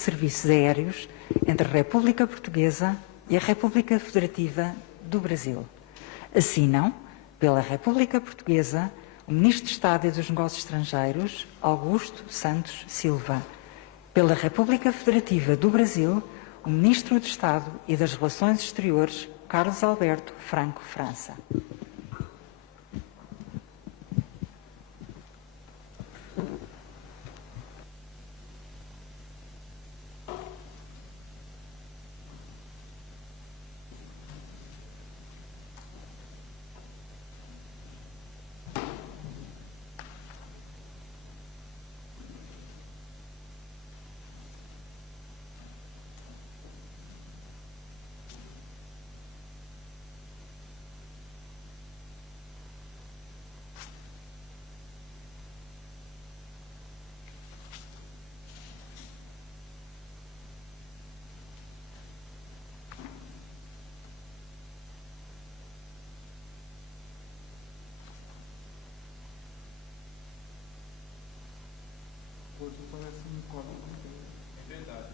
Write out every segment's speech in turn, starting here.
serviços aéreos entre a República Portuguesa e a República Federativa do Brasil. Assinam, pela República Portuguesa, o Ministro de Estado e dos Negócios Estrangeiros, Augusto Santos Silva. Pela República Federativa do Brasil, o Ministro de Estado e das Relações Exteriores, Carlos Alberto Franco França. É verdade.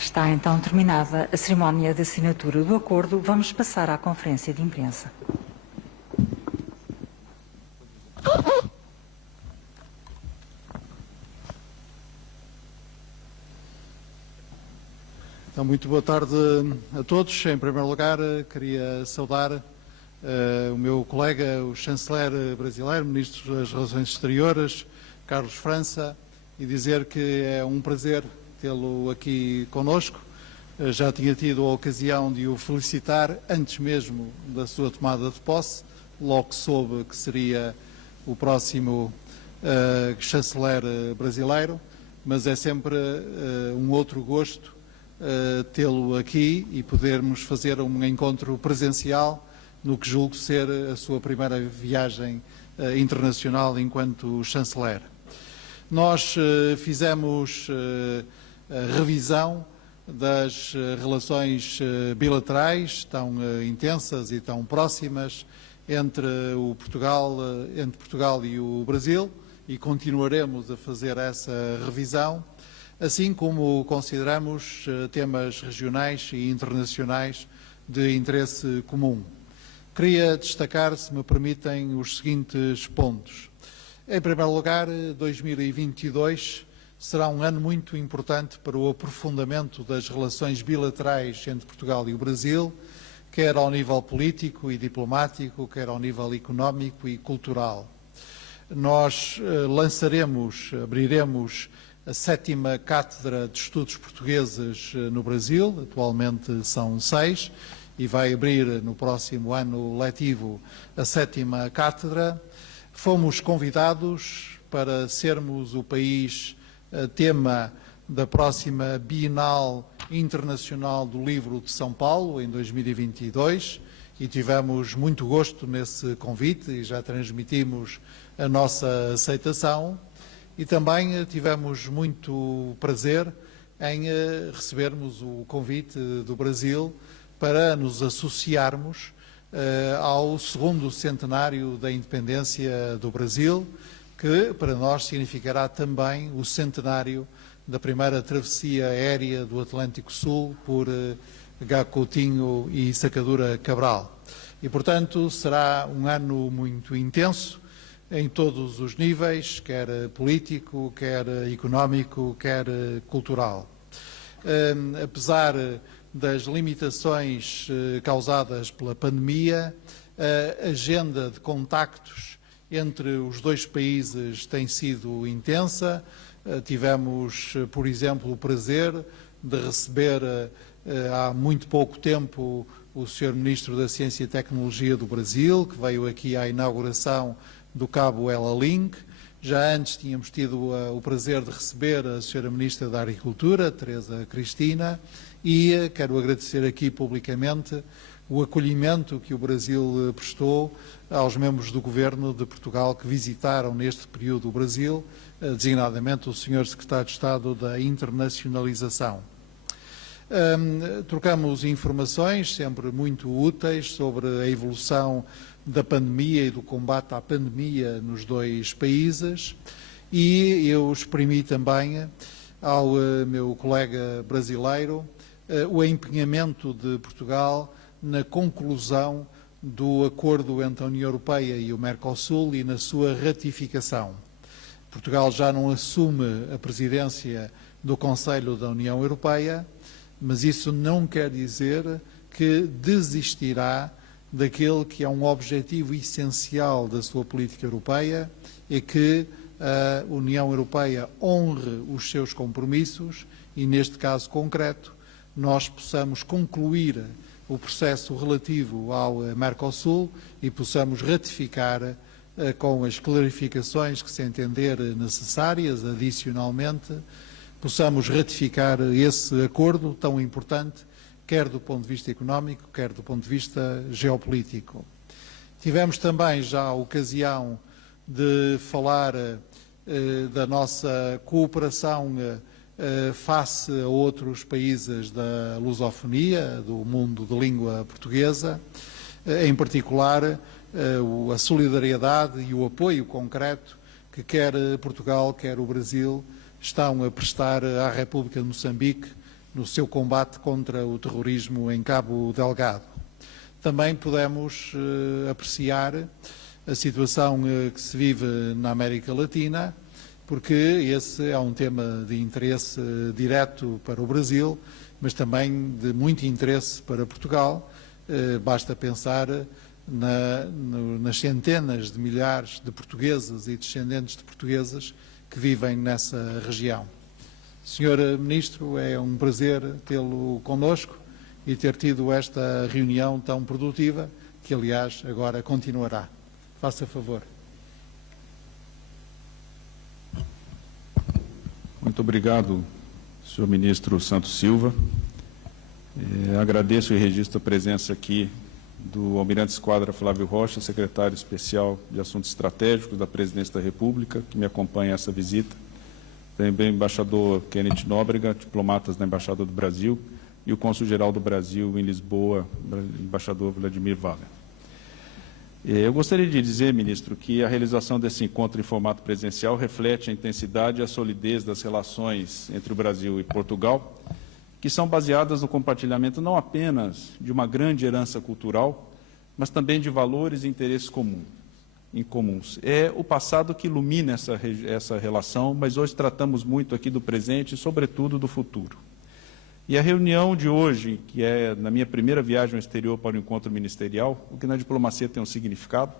Está então terminada a cerimónia de assinatura do acordo. Vamos passar à conferência de imprensa. Então, muito boa tarde a todos. Em primeiro lugar, queria saudar o meu colega, o chanceler brasileiro, Ministro das Relações Exteriores, Carlos França, e dizer que é um prazer tê-lo aqui conosco. Já tinha tido a ocasião de o felicitar antes mesmo da sua tomada de posse, logo que soube que seria o próximo chanceler brasileiro, mas é sempre um outro gosto tê-lo aqui e podermos fazer um encontro presencial no que julgo ser a sua primeira viagem internacional enquanto chanceler. Nós fizemos a revisão das relações bilaterais tão intensas e tão próximas entre Portugal e o Brasil, e continuaremos a fazer essa revisão, assim como consideramos temas regionais e internacionais de interesse comum. Queria destacar, se me permitem, os seguintes pontos. Em primeiro lugar, 2022 será um ano muito importante para o aprofundamento das relações bilaterais entre Portugal e o Brasil, quer ao nível político e diplomático, quer ao nível económico e cultural. Nós abriremos a 7ª Cátedra de Estudos Portugueses no Brasil, atualmente são 6, e vai abrir no próximo ano letivo a 7ª Cátedra. Fomos convidados para sermos o país tema da próxima Bienal Internacional do Livro de São Paulo, em 2022, e tivemos muito gosto nesse convite e já transmitimos a nossa aceitação. E também tivemos muito prazer em recebermos o convite do Brasil para nos associarmos ao 2º centenário da independência do Brasil, que para nós significará também o centenário da primeira travessia aérea do Atlântico Sul por Gá Coutinho e Sacadura Cabral. E, portanto, será um ano muito intenso em todos os níveis, quer político, quer económico, quer cultural. Apesar das limitações causadas pela pandemia, a agenda de contactos entre os dois países tem sido intensa. Tivemos, por exemplo, o prazer de receber há muito pouco tempo o Sr. Ministro da Ciência e Tecnologia do Brasil, que veio aqui à inauguração do cabo Ela Link. Já antes tínhamos tido o prazer de receber a Sra. Ministra da Agricultura, Teresa Cristina, e quero agradecer aqui publicamente o acolhimento que o Brasil prestou aos membros do Governo de Portugal que visitaram neste período o Brasil, designadamente o Sr. Secretário de Estado da Internacionalização. Trocamos informações sempre muito úteis sobre a evolução da pandemia e do combate à pandemia nos dois países, e eu exprimi também ao meu colega brasileiro o empenhamento de Portugal na conclusão do acordo entre a União Europeia e o Mercosul e na sua ratificação. Portugal já não assume a presidência do Conselho da União Europeia, mas isso não quer dizer que desistirá daquele que é um objetivo essencial da sua política europeia, é que a União Europeia honre os seus compromissos e, neste caso concreto, nós possamos concluir o processo relativo ao Mercosul e possamos ratificar com as clarificações que se entender necessárias, adicionalmente, possamos ratificar esse acordo tão importante, quer do ponto de vista económico, quer do ponto de vista geopolítico. Tivemos também já a ocasião de falar da nossa cooperação face a outros países da lusofonia, do mundo de língua portuguesa, em particular a solidariedade e o apoio concreto que quer Portugal, quer o Brasil estão a prestar à República de Moçambique no seu combate contra o terrorismo em Cabo Delgado. Também podemos apreciar a situação que se vive na América Latina, porque esse é um tema de interesse direto para o Brasil, mas também de muito interesse para Portugal. Basta pensar nas centenas de milhares de portugueses e descendentes de portugueses que vivem nessa região. Sr. Ministro, é um prazer tê-lo connosco e ter tido esta reunião tão produtiva, que aliás agora continuará. Faça favor. Muito obrigado, Sr. Ministro Santos Silva. Agradeço e registro a presença aqui do Almirante Esquadra Flávio Rocha, secretário especial de Assuntos Estratégicos da Presidência da República, que me acompanha essa visita. Também o embaixador Kenneth Nóbrega, diplomatas da Embaixada do Brasil, e o cônsul-geral do Brasil em Lisboa, embaixador Vladimir Valer. Eu gostaria de dizer, ministro, que a realização desse encontro em formato presencial reflete a intensidade e a solidez das relações entre o Brasil e Portugal, que são baseadas no compartilhamento não apenas de uma grande herança cultural, mas também de valores e interesses incomuns. É o passado que ilumina essa relação, mas hoje tratamos muito aqui do presente e, sobretudo, do futuro. E a reunião de hoje, que é na minha primeira viagem ao exterior para o encontro ministerial, o que na diplomacia tem um significado,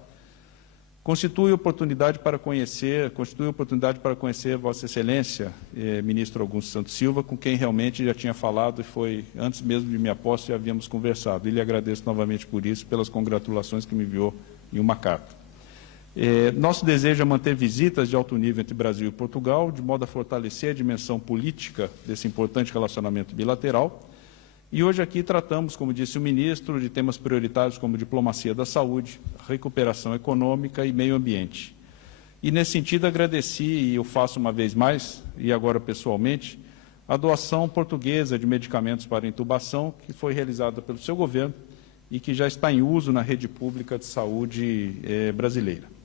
constitui oportunidade para conhecer Vossa Excelência, Ministro Augusto Santos Silva, com quem realmente já tinha falado e foi, antes mesmo de minha posse, já havíamos conversado. E lhe agradeço novamente por isso, pelas congratulações que me enviou em uma carta. Nosso desejo é manter visitas de alto nível entre Brasil e Portugal, de modo a fortalecer a dimensão política desse importante relacionamento bilateral. E hoje aqui tratamos, como disse o ministro, de temas prioritários como diplomacia da saúde, recuperação econômica e meio ambiente. E, nesse sentido, agradeci, e eu faço uma vez mais, e agora pessoalmente, a doação portuguesa de medicamentos para intubação, que foi realizada pelo seu governo e que já está em uso na rede pública de saúde brasileira.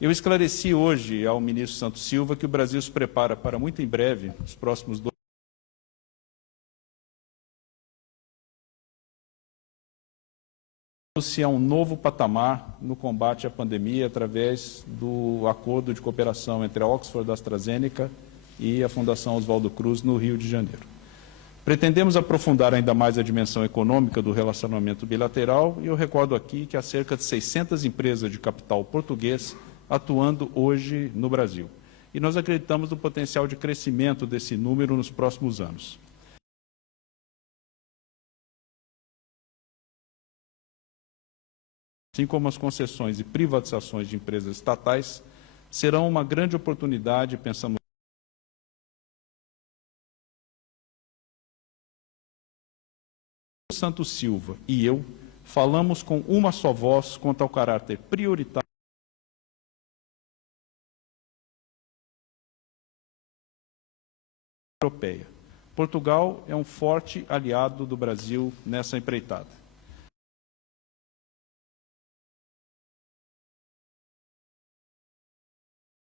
Eu esclareci hoje ao ministro Santos Silva que o Brasil se prepara para muito em breve, nos próximos 2 anos, a um novo patamar no combate à pandemia através do acordo de cooperação entre a Oxford AstraZeneca e a Fundação Oswaldo Cruz no Rio de Janeiro. Pretendemos aprofundar ainda mais a dimensão econômica do relacionamento bilateral e eu recordo aqui que há cerca de 600 empresas de capital português atuando hoje no Brasil. E nós acreditamos no potencial de crescimento desse número nos próximos anos. Assim como as concessões e privatizações de empresas estatais serão uma grande oportunidade, pensamos Santos Silva e eu falamos com uma só voz quanto ao caráter prioritário da União Europeia. Portugal é um forte aliado do Brasil nessa empreitada.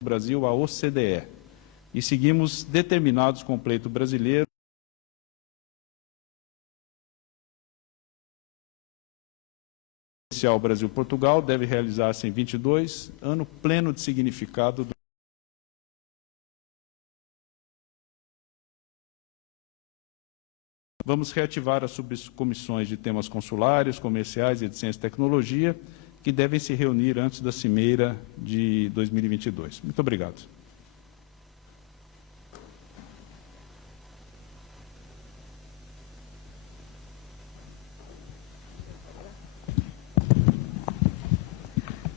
Brasil, a OCDE, e seguimos determinados com o pleito brasileiro O Brasil-Portugal deve realizar-se em 22, ano pleno de significado do Vamos reativar as subcomissões de temas consulares, comerciais e de ciência e tecnologia, que devem se reunir antes da cimeira de 2022. Muito obrigado.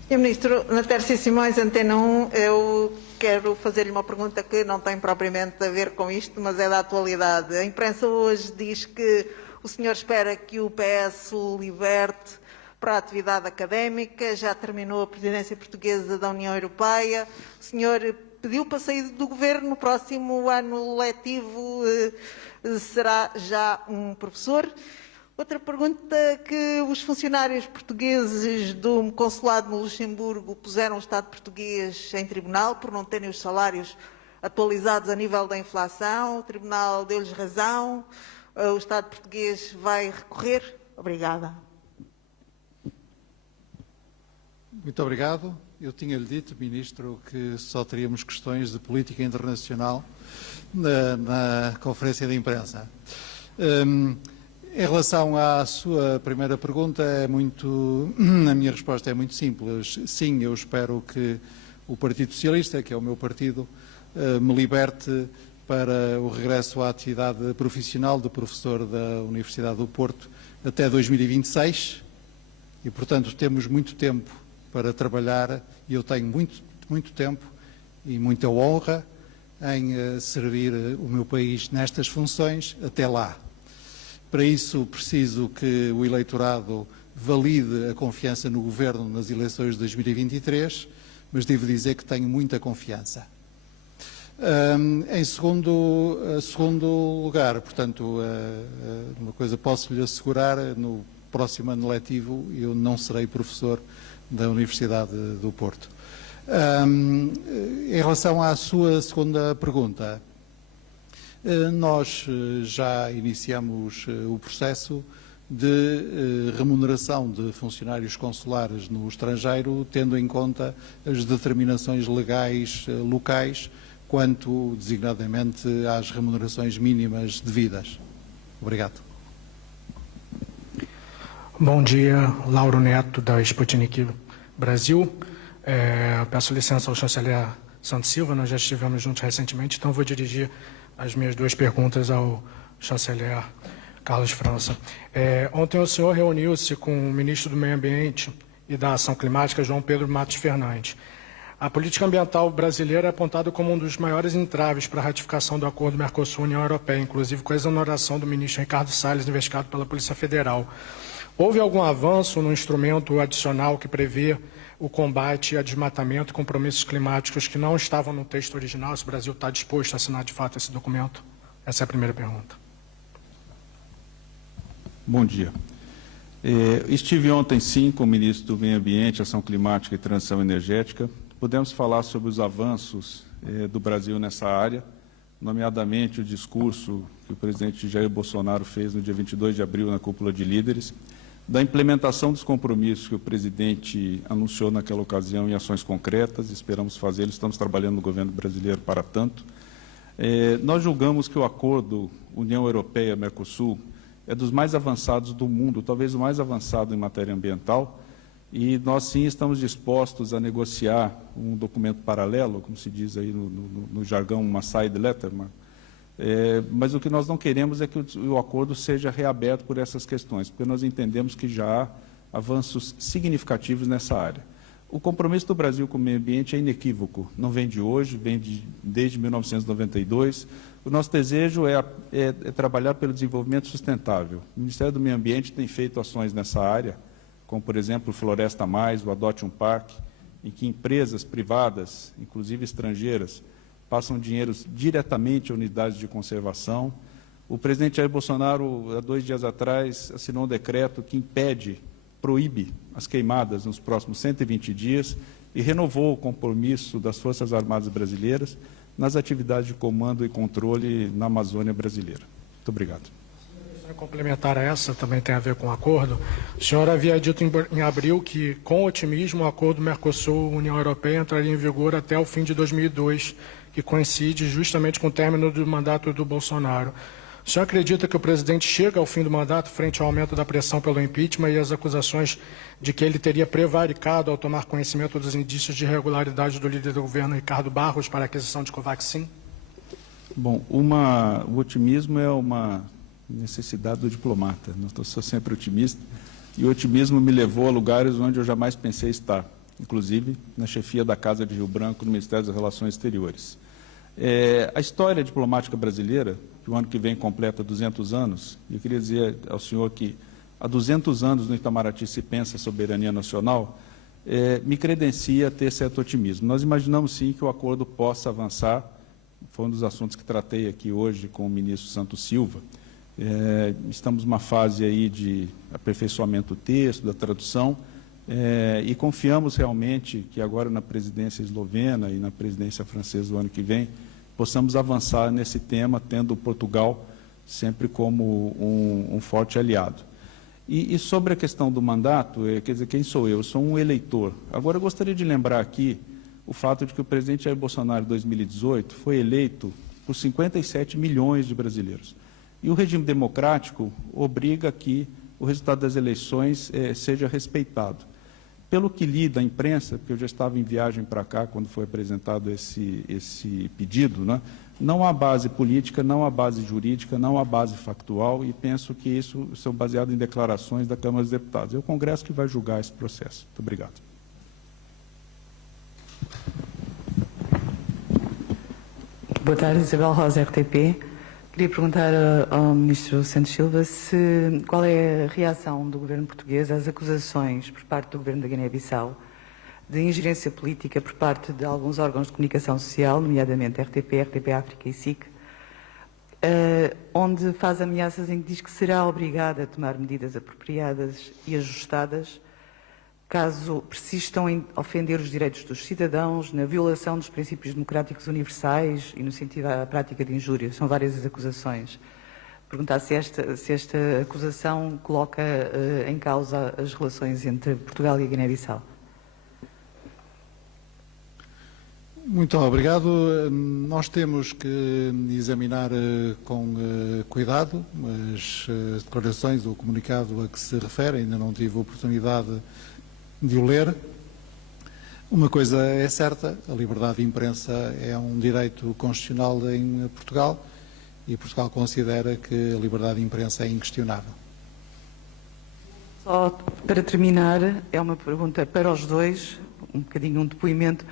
Sr. Ministro, na Tércia Simões, Antena 1, eu quero fazer-lhe uma pergunta que não tem propriamente a ver com isto, mas é da atualidade. A imprensa hoje diz que o senhor espera que o PS o liberte para a atividade académica, já terminou a presidência portuguesa da União Europeia, o senhor pediu para sair do governo, no próximo ano letivo será já um professor. Outra pergunta que os funcionários portugueses do consulado no Luxemburgo puseram o Estado português em tribunal por não terem os salários atualizados a nível da inflação. O tribunal deu-lhes razão. O Estado português vai recorrer. Obrigada. Muito obrigado. Eu tinha-lhe dito, Ministro, que só teríamos questões de política internacional na conferência de imprensa. Em relação à sua primeira pergunta, a minha resposta é muito simples. Sim, eu espero que o Partido Socialista, que é o meu partido, me liberte para o regresso à atividade profissional de professor da Universidade do Porto até 2026 e, portanto, temos muito tempo para trabalhar e eu tenho muito tempo e muita honra em servir o meu país nestas funções até lá. Para isso, preciso que o eleitorado valide a confiança no Governo nas eleições de 2023, mas devo dizer que tenho muita confiança. Em segundo lugar, portanto, uma coisa posso-lhe assegurar, no próximo ano letivo eu não serei professor da Universidade do Porto. Em relação à sua segunda pergunta, nós já iniciamos o processo de remuneração de funcionários consulares no estrangeiro, tendo em conta as determinações legais locais quanto, designadamente, às remunerações mínimas devidas. Obrigado. Bom dia, Lauro Neto, da Sputnik Brasil. Peço licença ao chanceler Santos Silva, nós já estivemos juntos recentemente, então vou dirigir as minhas duas perguntas ao chanceler Carlos França. Ontem o senhor reuniu-se com o ministro do Meio Ambiente e da Ação Climática, João Pedro Matos Fernandes. A política ambiental brasileira é apontada como um dos maiores entraves para a ratificação do acordo Mercosul-União Europeia, inclusive com a exoneração do ministro Ricardo Salles, investigado pela Polícia Federal. Houve algum avanço no instrumento adicional que prevê o combate a desmatamento e compromissos climáticos que não estavam no texto original? Se o Brasil está disposto a assinar de fato esse documento? Essa é a primeira pergunta. Bom dia. Estive ontem, sim, com o ministro do Meio Ambiente, Ação Climática e Transição Energética, pudemos falar sobre os avanços do Brasil nessa área, nomeadamente o discurso que o presidente Jair Bolsonaro fez no dia 22 de abril na cúpula de líderes, da implementação dos compromissos que o presidente anunciou naquela ocasião em ações concretas, esperamos fazê-lo, estamos trabalhando no governo brasileiro para tanto. Nós julgamos que o acordo União Europeia-Mercosul é dos mais avançados do mundo, talvez o mais avançado em matéria ambiental, e nós sim estamos dispostos a negociar um documento paralelo, como se diz aí no jargão, uma side letter, mas o que nós não queremos é que o acordo seja reaberto por essas questões, porque nós entendemos que já há avanços significativos nessa área. O compromisso do Brasil com o meio ambiente é inequívoco, não vem de hoje, vem desde 1992. O nosso desejo é trabalhar pelo desenvolvimento sustentável. O Ministério do Meio Ambiente tem feito ações nessa área, como, por exemplo, o Floresta Mais, o Adote um Parque, em que empresas privadas, inclusive estrangeiras, passam dinheiros diretamente a unidades de conservação. O presidente Jair Bolsonaro, há 2 dias atrás, assinou um decreto que proíbe as queimadas nos próximos 120 dias e renovou o compromisso das Forças Armadas Brasileiras nas atividades de comando e controle na Amazônia brasileira. Muito obrigado. Complementar a essa, também tem a ver com o acordo. O senhor havia dito em abril que, com otimismo, o acordo Mercosul-União Europeia entraria em vigor até o fim de 2002, que coincide justamente com o término do mandato do Bolsonaro. O senhor acredita que o presidente chega ao fim do mandato frente ao aumento da pressão pelo impeachment e as acusações de que ele teria prevaricado ao tomar conhecimento dos indícios de irregularidade do líder do governo, Ricardo Barros, para a aquisição de Covaxin? Bom, o otimismo é uma necessidade do diplomata. Eu sou sempre otimista e o otimismo me levou a lugares onde eu jamais pensei estar, inclusive na chefia da Casa de Rio Branco, no Ministério das Relações Exteriores. A história diplomática brasileira, que o ano que vem completa 200 anos, e eu queria dizer ao senhor que há 200 anos no Itamaraty se pensa soberania nacional, me credencia a ter certo otimismo. Nós imaginamos sim que o acordo possa avançar, foi um dos assuntos que tratei aqui hoje com o ministro Santos Silva. Estamos numa fase aí de aperfeiçoamento do texto, da tradução, e confiamos realmente que agora na presidência eslovena e na presidência francesa do ano que vem, possamos avançar nesse tema, tendo Portugal sempre como um forte aliado. E sobre a questão do mandato, quer dizer, quem sou eu? Eu sou um eleitor. Agora, eu gostaria de lembrar aqui o fato de que o presidente Jair Bolsonaro, em 2018, foi eleito por 57 milhões de brasileiros. E o regime democrático obriga que o resultado das eleições seja respeitado. Pelo que li da imprensa, porque eu já estava em viagem para cá quando foi apresentado esse pedido, né? Não há base política, não há base jurídica, não há base factual, e penso que isso são baseado em declarações da Câmara dos Deputados. É o Congresso que vai julgar esse processo. Muito obrigado. Boa tarde, Isabel Rosa, RTP. Queria perguntar ao Ministro Santos Silva qual é a reação do Governo português às acusações por parte do Governo da Guiné-Bissau de ingerência política por parte de alguns órgãos de comunicação social, nomeadamente RTP, RTP África e SIC, onde faz ameaças em que diz que será obrigada a tomar medidas apropriadas e ajustadas caso persistam em ofender os direitos dos cidadãos, na violação dos princípios democráticos universais e no sentido à prática de injúria. São várias as acusações. Perguntar se esta acusação coloca em causa as relações entre Portugal e a Guiné-Bissau. Muito obrigado. Nós temos que examinar com cuidado as declarações ou o comunicado a que se refere. Ainda não tive a oportunidade de o ler. Uma coisa é certa, a liberdade de imprensa é um direito constitucional em Portugal e Portugal considera que a liberdade de imprensa é inquestionável. Só para terminar, é uma pergunta para os dois, um bocadinho um depoimento.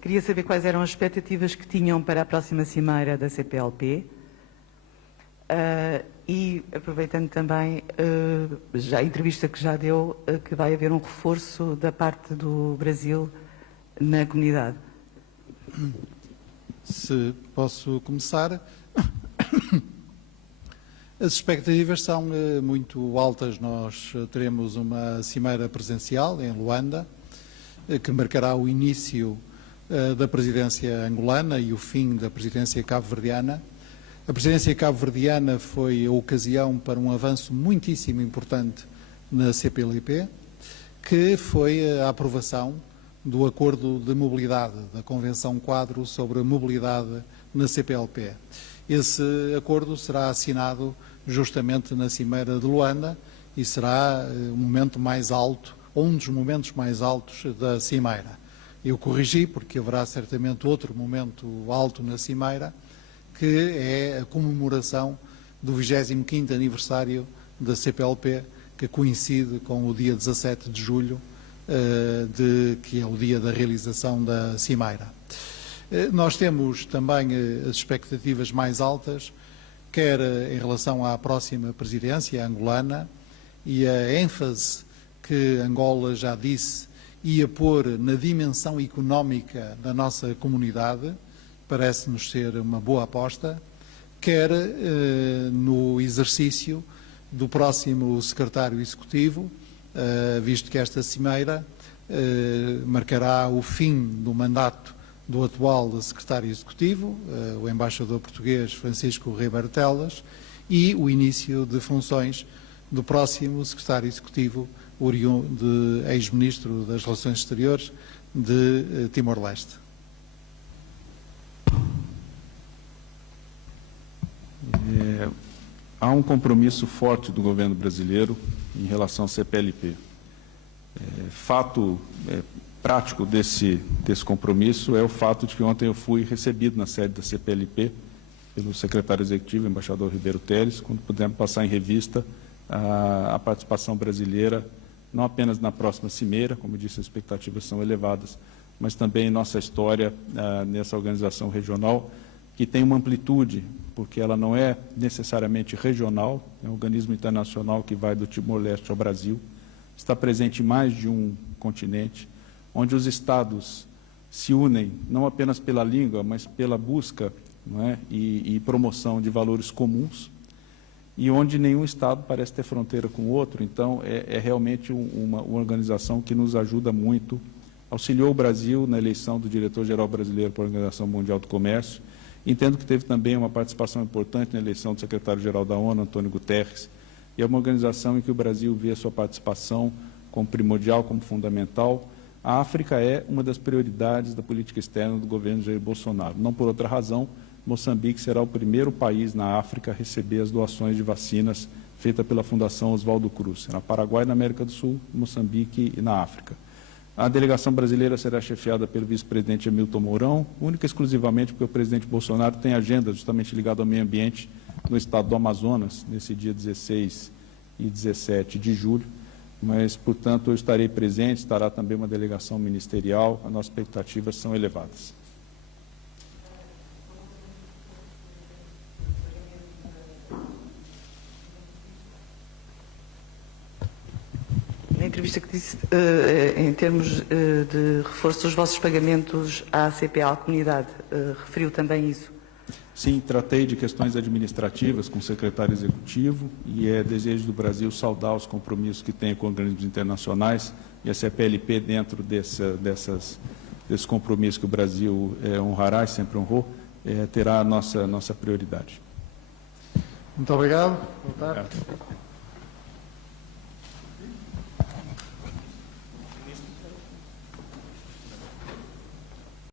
Queria saber quais eram as expectativas que tinham para a próxima cimeira da CPLP. E, aproveitando também já a entrevista que já deu, que vai haver um reforço da parte do Brasil na comunidade. Se posso começar, as expectativas são muito altas. Nós teremos uma cimeira presencial em Luanda, que marcará o início da presidência angolana e o fim da presidência cabo-verdiana. A presidência cabo-verdiana foi a ocasião para um avanço muitíssimo importante na CPLP, que foi a aprovação do Acordo de Mobilidade, da Convenção Quadro sobre a Mobilidade na CPLP. Esse acordo será assinado justamente na Cimeira de Luanda e será o momento mais alto, ou um dos momentos mais altos da Cimeira. Eu corrigi, porque haverá certamente outro momento alto na Cimeira, que é a comemoração do 25º aniversário da CPLP, que coincide com o dia 17 de julho, que é o dia da realização da Cimeira. Nós temos também as expectativas mais altas, quer em relação à próxima presidência angolana, e a ênfase que Angola já disse ia pôr na dimensão económica da nossa comunidade, parece-nos ser uma boa aposta, quer no exercício do próximo secretário executivo, visto que esta cimeira marcará o fim do mandato do atual secretário executivo, o embaixador português Francisco Ribeiro Telas, e o início de funções do próximo secretário executivo, oriundo de ex-ministro das Relações Exteriores de Timor-Leste. Há um compromisso forte do governo brasileiro em relação ao CPLP. Fato prático desse compromisso é o fato de que ontem eu fui recebido na sede da CPLP pelo secretário executivo, embaixador Ribeiro Teles, quando pudemos passar em revista a participação brasileira, não apenas na próxima cimeira, como eu disse, as expectativas são elevadas, mas também em nossa história nessa organização regional, que tem uma amplitude, porque ela não é necessariamente regional, é um organismo internacional que vai do Timor-Leste ao Brasil, está presente em mais de um continente, onde os estados se unem não apenas pela língua, mas pela busca, não é, e promoção de valores comuns, e onde nenhum estado parece ter fronteira com o outro. Então é realmente uma organização que nos ajuda muito, auxiliou o Brasil na eleição do diretor-geral brasileiro para a Organização Mundial do Comércio. Entendo que teve também uma participação importante na eleição do secretário-geral da ONU, Antônio Guterres, e é uma organização em que o Brasil vê a sua participação como primordial, como fundamental. A África é uma das prioridades da política externa do governo Jair Bolsonaro. Não por outra razão, Moçambique será o primeiro país na África a receber as doações de vacinas feitas pela Fundação Oswaldo Cruz. Na Paraguai, na América do Sul, Moçambique e na África. A delegação brasileira será chefiada pelo vice-presidente Hamilton Mourão, única e exclusivamente porque o presidente Bolsonaro tem agenda justamente ligada ao meio ambiente no estado do Amazonas, nesse dia 16 e 17 de julho. Mas, portanto, eu estarei presente, estará também uma delegação ministerial, as nossas expectativas são elevadas. Na entrevista que disse, em termos de reforço dos vossos pagamentos à CPA, à comunidade, referiu também isso? Sim, tratei de questões administrativas com o secretário executivo e é desejo do Brasil saudar os compromissos que tem com organismos internacionais e a CPLP dentro desses compromissos que o Brasil honrará e sempre honrou, terá a nossa prioridade. Muito obrigado. Boa tarde. Obrigado.